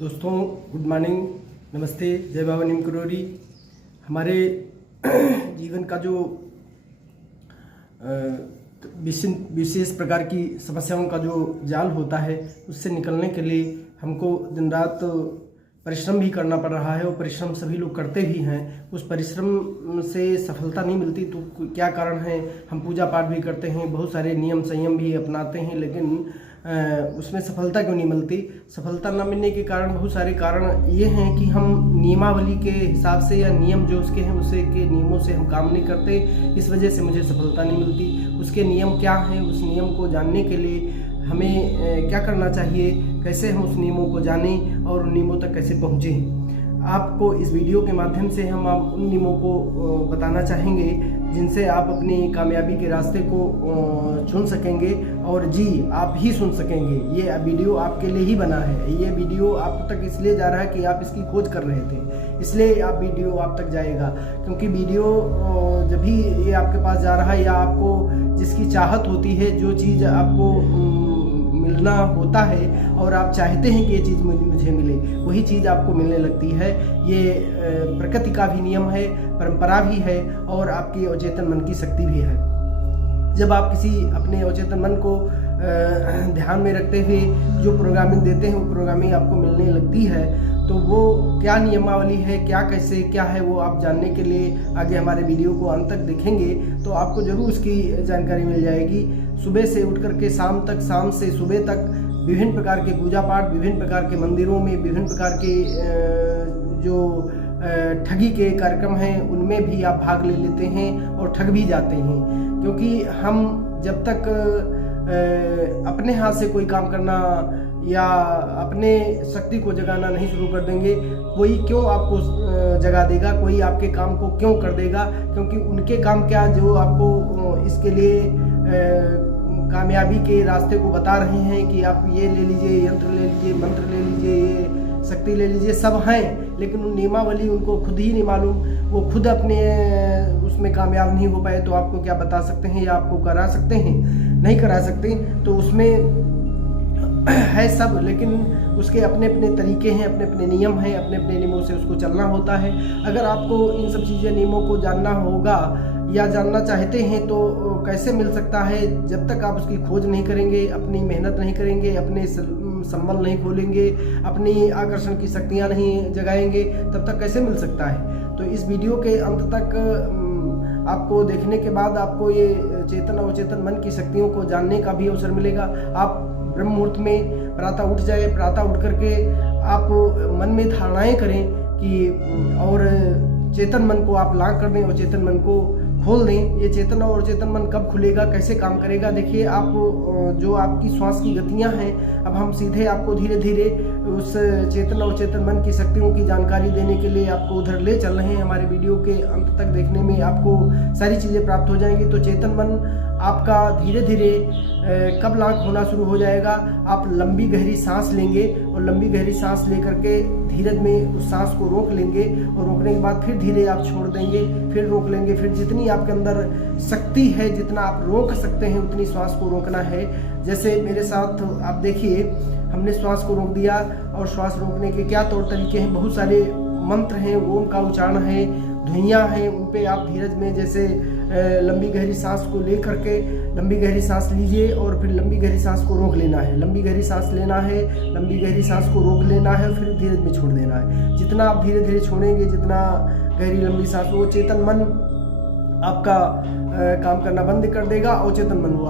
दोस्तों good morning, नमस्ते, जय बाबा नीम करोड़ी। हमारे जीवन का जो विशेष प्रकार की समस्याओं का जो जाल होता है उससे निकलने के लिए हमको दिन रात परिश्रम भी करना पड़ रहा है और परिश्रम सभी लोग करते भी हैं। उस परिश्रम से सफलता नहीं मिलती तो क्या कारण है? हम पूजा पाठ भी करते हैं, बहुत सारे नियम संयम भी अपनाते हैं, लेकिन उसमें सफलता क्यों नहीं मिलती? सफलता न मिलने के कारण बहुत सारे कारण ये हैं कि हम नियमावली के हिसाब से या नियम जो उसके हैं उसे के नियमों से हम काम नहीं करते। इस वजह से मुझे सफलता नहीं मिलती। उसके नियम क्या हैं, उस नियम को जानने के लिए हमें क्या करना चाहिए, कैसे हम उस नियमों को जानें और उन नियमों तक कैसे पहुँचें। आपको इस वीडियो के माध्यम से हम उन नियमों को बताना चाहेंगे जिनसे आप अपनी कामयाबी के रास्ते को चुन सकेंगे और जी आप ही सुन सकेंगे। ये वीडियो आपके लिए ही बना है। ये वीडियो आप तक इसलिए जा रहा है कि आप इसकी खोज कर रहे थे, इसलिए आप वीडियो आप तक जाएगा। क्योंकि वीडियो जब भी ये आपके पास जा रहा है या आपको जिसकी चाहत होती है, जो चीज़ आपको मिलना होता है और आप चाहते हैं कि ये चीज़ मुझे मिले, वही चीज़ आपको मिलने लगती है। ये प्रकृति का भी नियम है, परंपरा भी है और आपके अचेतन मन की शक्ति भी है। जब आप किसी अपने अचेतन मन को ध्यान में रखते हुए जो प्रोग्रामिंग देते हैं वो प्रोग्रामिंग आपको मिलने लगती है, तो वो क्या नियमावली है, क्या कैसे क्या है, वो आप जानने के लिए आगे हमारे वीडियो को अंत तक देखेंगे तो आपको ज़रूर उसकी जानकारी मिल जाएगी। सुबह से उठ करके शाम तक, शाम से सुबह तक विभिन्न प्रकार के पूजा पाठ, विभिन्न प्रकार के मंदिरों में विभिन्न प्रकार के जो ठगी के कार्यक्रम हैं उनमें भी आप भाग ले लेते हैं और ठग भी जाते हैं। क्योंकि हम जब तक अपने हाथ से कोई काम करना या अपने शक्ति को जगाना नहीं शुरू कर देंगे, कोई क्यों आपको जगा देगा, कोई आपके काम को क्यों कर देगा? क्योंकि उनके काम क्या जो आपको इसके लिए कामयाबी के रास्ते को बता रहे हैं कि आप ये ले लीजिए, यंत्र ले लीजिए, मंत्र ले लीजिए, ये शक्ति ले लीजिए, सब हैं, लेकिन उन नियमावली उनको खुद ही नहीं मालूम। वो खुद अपने उसमें कामयाब नहीं हो पाए तो आपको क्या बता सकते हैं या आपको करा सकते हैं? नहीं करा सकते। तो उसमें है सब, लेकिन उसके अपने अपने तरीके हैं, अपने अपने नियम हैं, अपने अपने नियमों से उसको चलना होता है। अगर आपको इन सब चीज़ें नियमों को जानना होगा या जानना चाहते हैं तो कैसे मिल सकता है? जब तक आप उसकी खोज नहीं करेंगे, अपनी मेहनत नहीं करेंगे, अपने संबल नहीं खोलेंगे, अपनी आकर्षण की शक्तियाँ नहीं जगाएंगे, तब तक कैसे मिल सकता है? तो इस वीडियो के अंत तक आपको देखने के बाद आपको ये चेतन और चेतन मन की शक्तियों को जानने का भी अवसर मिलेगा। आप ब्रह्म मुहूर्त में प्रातः उठ जाए, प्रातः उठ करके आप मन में धारणाएं करें कि और चेतन मन को आप लाग कर दें और चेतन मन को खोल दें। ये चेतन और चेतन मन कब खुलेगा, कैसे काम करेगा? देखिए, आप जो आपकी श्वास की गतियां हैं, अब हम सीधे आपको धीरे धीरे उस चेतन और चेतन मन की शक्तियों की जानकारी देने के लिए आपको उधर ले चल रहे हैं। हमारे वीडियो के अंत तक देखने में आपको सारी चीज़ें प्राप्त हो जाएंगी। तो चेतन मन आपका धीरे धीरे कब लाख होना शुरू हो जाएगा? आप लंबी गहरी सांस लेंगे और लंबी गहरी सांस लेकर के धीरज में उस सांस को रोक लेंगे और रोकने के बाद फिर धीरे आप छोड़ देंगे, फिर रोक लेंगे। फिर जितनी आपके अंदर शक्ति है, जितना आप रोक सकते हैं उतनी श्वास को रोकना है। जैसे मेरे साथ आप देखिए, हमने श्वास को रोक दिया और श्वास रोकने के क्या तौर तरीके हैं, बहुत सारे मंत्र हैं, ओम का उच्चारण है, ध्वनियाँ हैं, उन पे आप धीरज में जैसे लंबी गहरी सांस को ले करके लंबी गहरी सांस लीजिए और फिर लंबी गहरी सांस को रोक लेना है, लंबी गहरी सांस लेना है, लंबी गहरी सांस को रोक लेना है, फिर धीरज में छोड़ देना है। जितना आप धीरे धीरे छोड़ेंगे, जितना गहरी लंबी सांस, वो चेतन मन आपका काम करना बंद कर देगा और चेतन मन वो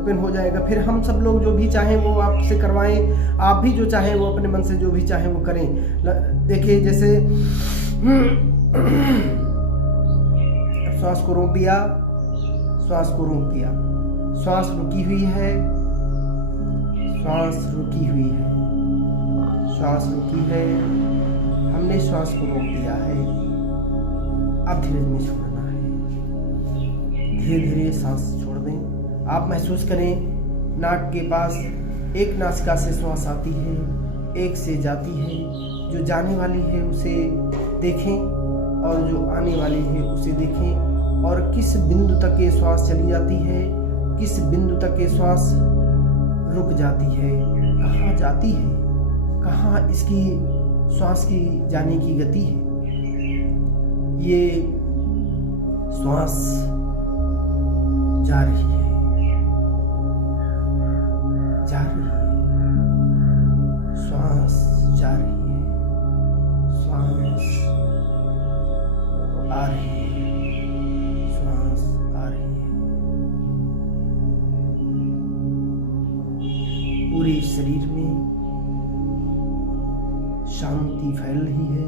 ओपन हो जाएगा। फिर हम सब लोग जो भी चाहें वो आपसे करवाएं, आप भी जो चाहें वो अपने मन से जो भी चाहें वो करें। देखिए, जैसे श्वास को रोक दिया, श्वास को रोक दिया, श्वास रुकी हुई है, श्वास रुकी हुई है, श्वास रुकी है, हमने श्वास को रोक दिया है। अब धीरे में छोड़ना है, धीरे धीरे सांस छोड़ दें। आप महसूस करें नाक के पास एक नासिका से श्वास आती है, एक से जाती है। जो जाने वाली है उसे देखें और जो आने वाली है उसे देखें, और किस बिंदु तक ये श्वास चली जाती है, किस बिंदु तक ये श्वास रुक जाती है, कहाँ जाती है, कहाँ इसकी श्वास की जाने की गति है। ये श्वास जा रही है, जा रही है, श्वास जा रही है, श्वास आ रही है, श्वास आ रही है। पूरे शरीर में शांति फैल रही है।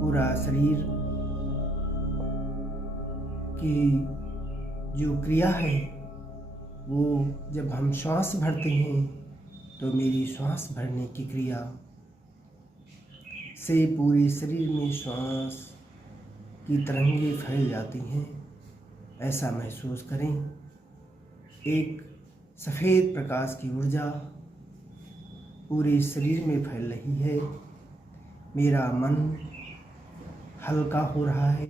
पूरा शरीर की जो क्रिया है वो जब हम श्वास भरते हैं तो मेरी श्वास भरने की क्रिया से पूरे शरीर में श्वास की तरंगें फैल जाती हैं। ऐसा महसूस करें। एक सफ़ेद प्रकाश की ऊर्जा पूरे शरीर में फैल रही है। मेरा मन हल्का हो रहा है।